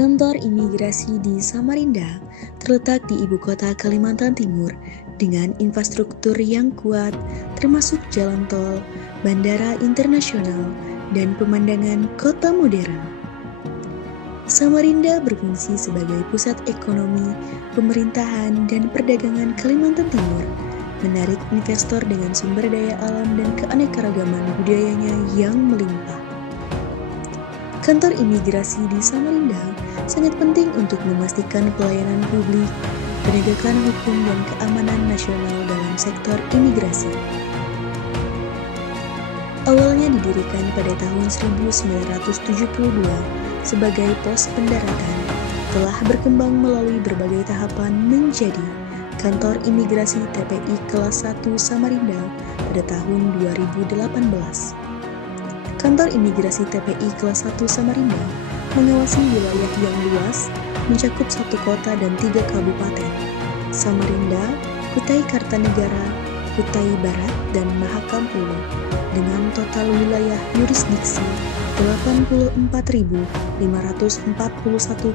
Kantor imigrasi di Samarinda terletak di ibu kota Kalimantan Timur dengan infrastruktur yang kuat termasuk jalan tol, bandara internasional, dan pemandangan kota modern. Samarinda berfungsi sebagai pusat ekonomi, pemerintahan, dan perdagangan Kalimantan Timur, menarik investor dengan sumber daya alam dan keanekaragaman budayanya yang melimpah. Kantor imigrasi di Samarinda sangat penting untuk memastikan pelayanan publik, penegakan hukum dan keamanan nasional dalam sektor imigrasi. Awalnya didirikan pada tahun 1972 sebagai pos pendaratan, telah berkembang melalui berbagai tahapan menjadi Kantor Imigrasi TPI Kelas 1 Samarinda pada tahun 2018. Kantor Imigrasi TPI Kelas 1 Samarinda mengawasi wilayah yang luas, mencakup 1 kota dan 3 kabupaten, Samarinda, Kutai Kartanegara, Kutai Barat, dan Mahakam Ulu, dengan total wilayah yurisdiksi 84.541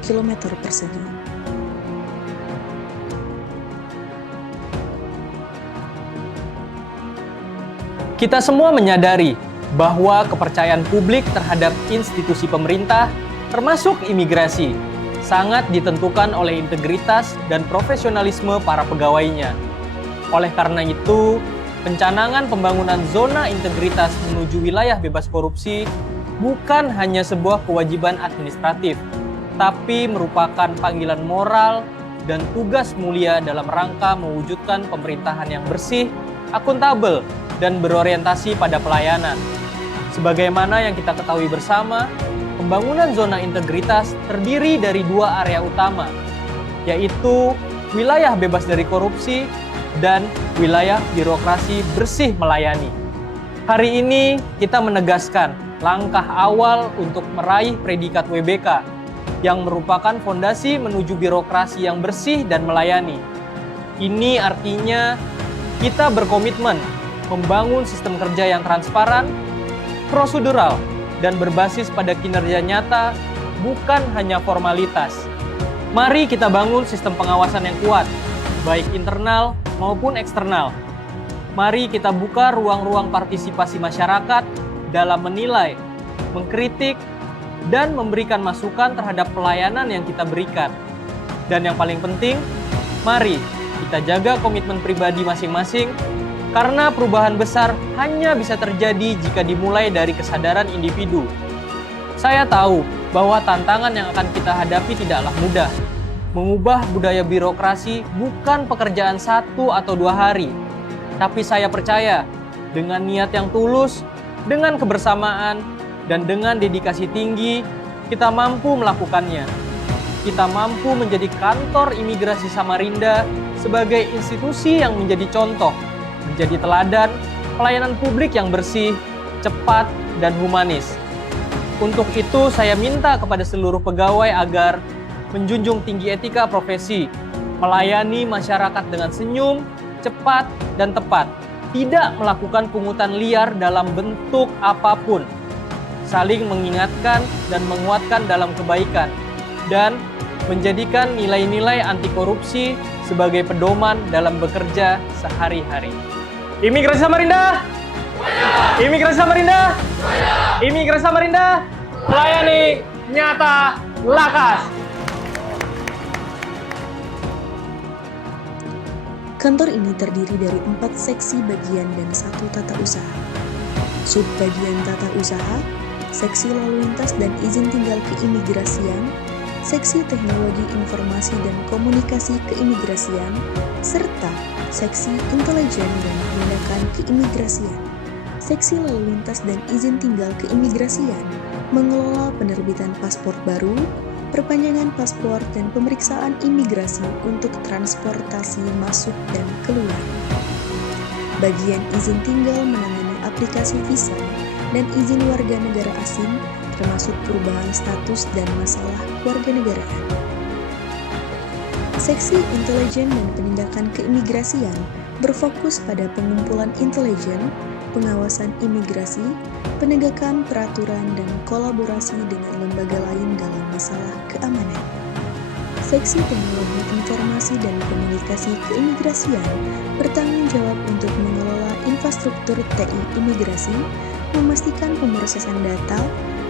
km persegi. Kita semua menyadari bahwa kepercayaan publik terhadap institusi pemerintah, termasuk imigrasi, sangat ditentukan oleh integritas dan profesionalisme para pegawainya. Oleh karena itu, pencanangan pembangunan zona integritas menuju wilayah bebas korupsi bukan hanya sebuah kewajiban administratif, tapi merupakan panggilan moral dan tugas mulia dalam rangka mewujudkan pemerintahan yang bersih, akuntabel, dan berorientasi pada pelayanan. Sebagaimana yang kita ketahui bersama, pembangunan zona integritas terdiri dari 2 area utama, yaitu wilayah bebas dari korupsi dan wilayah birokrasi bersih melayani. Hari ini kita menegaskan langkah awal untuk meraih predikat WBK yang merupakan fondasi menuju birokrasi yang bersih dan melayani. Ini artinya kita berkomitmen membangun sistem kerja yang transparan, prosedural, dan berbasis pada kinerja nyata, bukan hanya formalitas. Mari kita bangun sistem pengawasan yang kuat, baik internal maupun eksternal. Mari kita buka ruang-ruang partisipasi masyarakat dalam menilai, mengkritik, dan memberikan masukan terhadap pelayanan yang kita berikan. Dan yang paling penting, mari kita jaga komitmen pribadi masing-masing, karena perubahan besar hanya bisa terjadi jika dimulai dari kesadaran individu. Saya tahu bahwa tantangan yang akan kita hadapi tidaklah mudah. Mengubah budaya birokrasi bukan pekerjaan 1 atau 2 hari. Tapi saya percaya, dengan niat yang tulus, dengan kebersamaan, dan dengan dedikasi tinggi, kita mampu melakukannya. Kita mampu menjadi Kantor Imigrasi Samarinda sebagai institusi yang menjadi contoh, menjadi teladan pelayanan publik yang bersih, cepat, dan humanis. Untuk itu, saya minta kepada seluruh pegawai agar menjunjung tinggi etika profesi, melayani masyarakat dengan senyum, cepat, dan tepat, tidak melakukan pungutan liar dalam bentuk apapun, saling mengingatkan dan menguatkan dalam kebaikan, dan menjadikan nilai-nilai anti korupsi sebagai pedoman dalam bekerja sehari-hari. Imigrasi Samarinda! Imigrasi Samarinda! Imigrasi Samarinda! Melayani nyata lakas! Kantor ini terdiri dari 4 seksi bagian dan 1 tata usaha. Subbagian tata usaha, seksi lalu lintas dan izin tinggal keimigrasian, seksi teknologi informasi dan komunikasi keimigrasian, serta seksi intelijen dan penindakan keimigrasian. Seksi lalu lintas dan izin tinggal keimigrasian mengelola penerbitan paspor baru, perpanjangan paspor, dan pemeriksaan imigrasi untuk transportasi masuk dan keluar. Bagian izin tinggal menangani aplikasi visa dan izin warga negara asing, termasuk perubahan status dan masalah kewarganegaraan. Seksi intelijen dan penindakan keimigrasian berfokus pada pengumpulan intelijen, pengawasan imigrasi, penegakan peraturan, dan kolaborasi dengan lembaga lain dalam masalah keamanan. Seksi Teknologi Informasi dan Komunikasi Keimigrasian bertanggung jawab untuk mengelola infrastruktur TI imigrasi, memastikan pemrosesan data,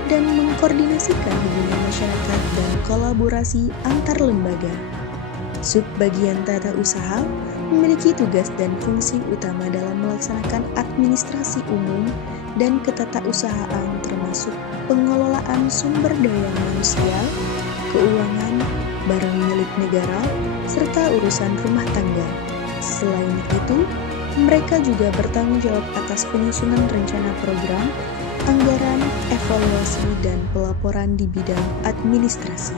dan mengkoordinasikan hubungan masyarakat dan kolaborasi antar lembaga. Subbagian tata usaha memiliki tugas dan fungsi utama dalam melaksanakan administrasi umum dan ketatausahaan termasuk pengelolaan sumber daya manusia, keuangan, barang milik negara, serta urusan rumah tangga. Selain itu, mereka juga bertanggung jawab atas penyusunan rencana program, anggaran, evaluasi, dan pelaporan di bidang administrasi.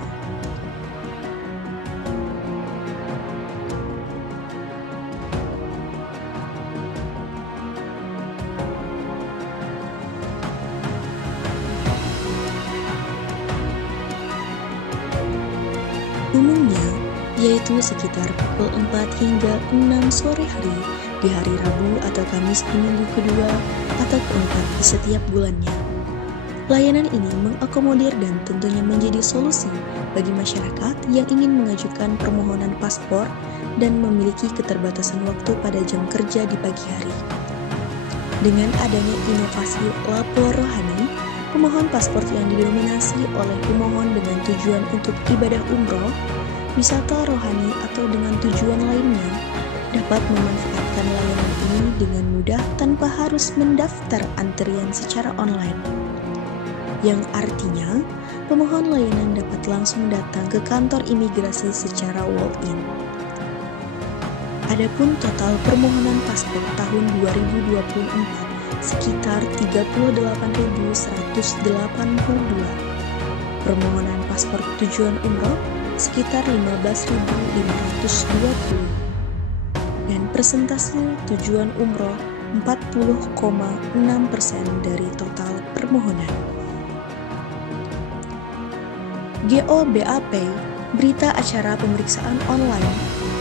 Umumnya, yaitu sekitar pukul 4 hingga 6 sore hari di hari Rabu atau Kamis di minggu kedua atau keempat di setiap bulannya. Layanan ini mengakomodir dan tentunya menjadi solusi bagi masyarakat yang ingin mengajukan permohonan paspor dan memiliki keterbatasan waktu pada jam kerja di pagi hari. Dengan adanya inovasi lapor rohani, pemohon paspor yang didominasi oleh pemohon dengan tujuan untuk ibadah umroh, wisata rohani, atau dengan tujuan lainnya, dapat memanfaatkan layanan ini dengan mudah tanpa harus mendaftar antrian secara online. Yang artinya, pemohon layanan dapat langsung datang ke kantor imigrasi secara walk-in. Adapun total permohonan paspor tahun 2024 sekitar 38.182. Permohonan paspor tujuan umroh sekitar 15.520. Dan persentase tujuan umroh 40,6% dari total permohonan. GOBAP, berita acara pemeriksaan online,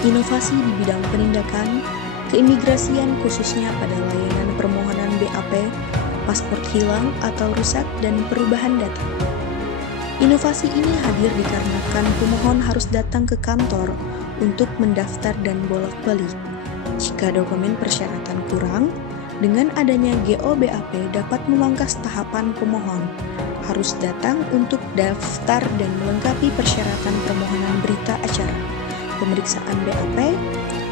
inovasi di bidang penindakan, keimigrasian khususnya pada layanan permohonan BAP, paspor hilang atau rusak, dan perubahan data. Inovasi ini hadir dikarenakan pemohon harus datang ke kantor untuk mendaftar dan bolak-balik. Jika dokumen persyaratan kurang, dengan adanya GOBAP dapat memangkas tahapan pemohon harus datang untuk daftar dan melengkapi persyaratan permohonan berita acara, pemeriksaan BAP,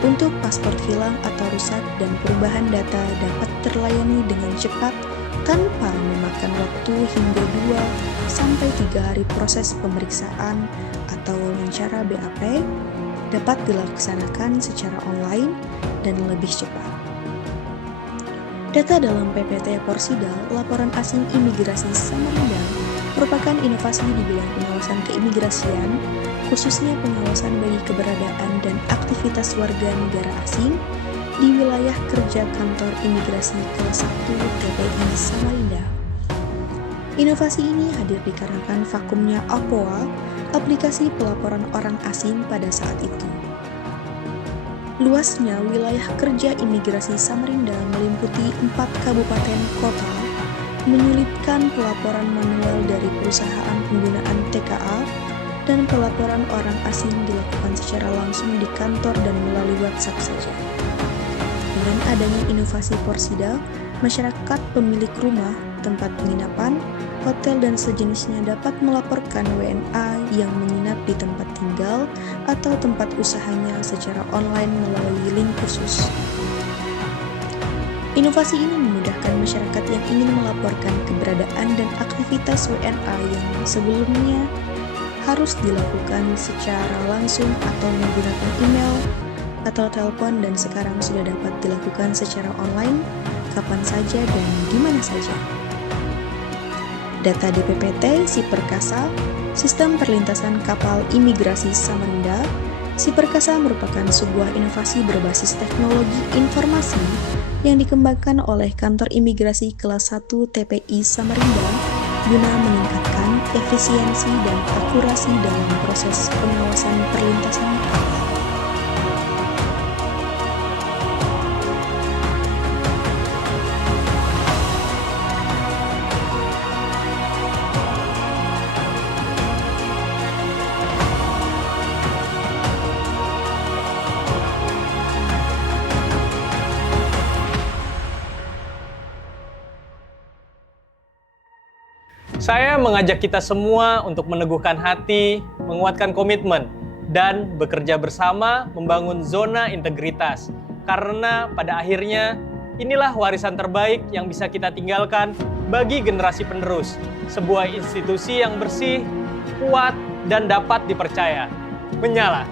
untuk paspor hilang atau rusak dan perubahan data dapat terlayani dengan cepat tanpa memakan waktu hingga 2-3 hari. Proses pemeriksaan atau wawancara BAP dapat dilaksanakan secara online dan lebih cepat. Data dalam PPT Porsidal, Laporan Asing Imigrasi Samarinda, merupakan inovasi di bidang pengawasan keimigrasian, khususnya pengawasan bagi keberadaan dan aktivitas warga negara asing di wilayah kerja kantor imigrasi kelas 1 TPI Samarinda. Inovasi ini hadir dikarenakan vakumnya APOA, aplikasi pelaporan orang asing pada saat itu. Luasnya wilayah kerja imigrasi Samarinda meliputi 4 kabupaten kota, menyulitkan pelaporan manual dari perusahaan penggunaan TKA, dan pelaporan orang asing dilakukan secara langsung di kantor dan melalui WhatsApp saja. Dengan adanya inovasi Porsidal, masyarakat pemilik rumah, tempat penginapan, hotel, dan sejenisnya dapat melaporkan WNA yang menginap di tempat tinggal atau tempat usahanya secara online melalui link khusus. Inovasi ini memudahkan masyarakat yang ingin melaporkan keberadaan dan aktivitas WNA yang sebelumnya harus dilakukan secara langsung atau menggunakan email atau telepon, dan sekarang sudah dapat dilakukan secara online kapan saja dan di mana saja. Data di PPT Siperkasa, Sistem Perlintasan Kapal Imigrasi Samarinda. Siperkasa merupakan sebuah inovasi berbasis teknologi informasi yang dikembangkan oleh Kantor Imigrasi Kelas 1 TPI Samarinda guna meningkatkan efisiensi dan akurasi dalam proses pengawasan perlintasan kapal. Saya mengajak kita semua untuk meneguhkan hati, menguatkan komitmen, dan bekerja bersama membangun zona integritas. Karena pada akhirnya, inilah warisan terbaik yang bisa kita tinggalkan bagi generasi penerus. Sebuah institusi yang bersih, kuat, dan dapat dipercaya. Menyala.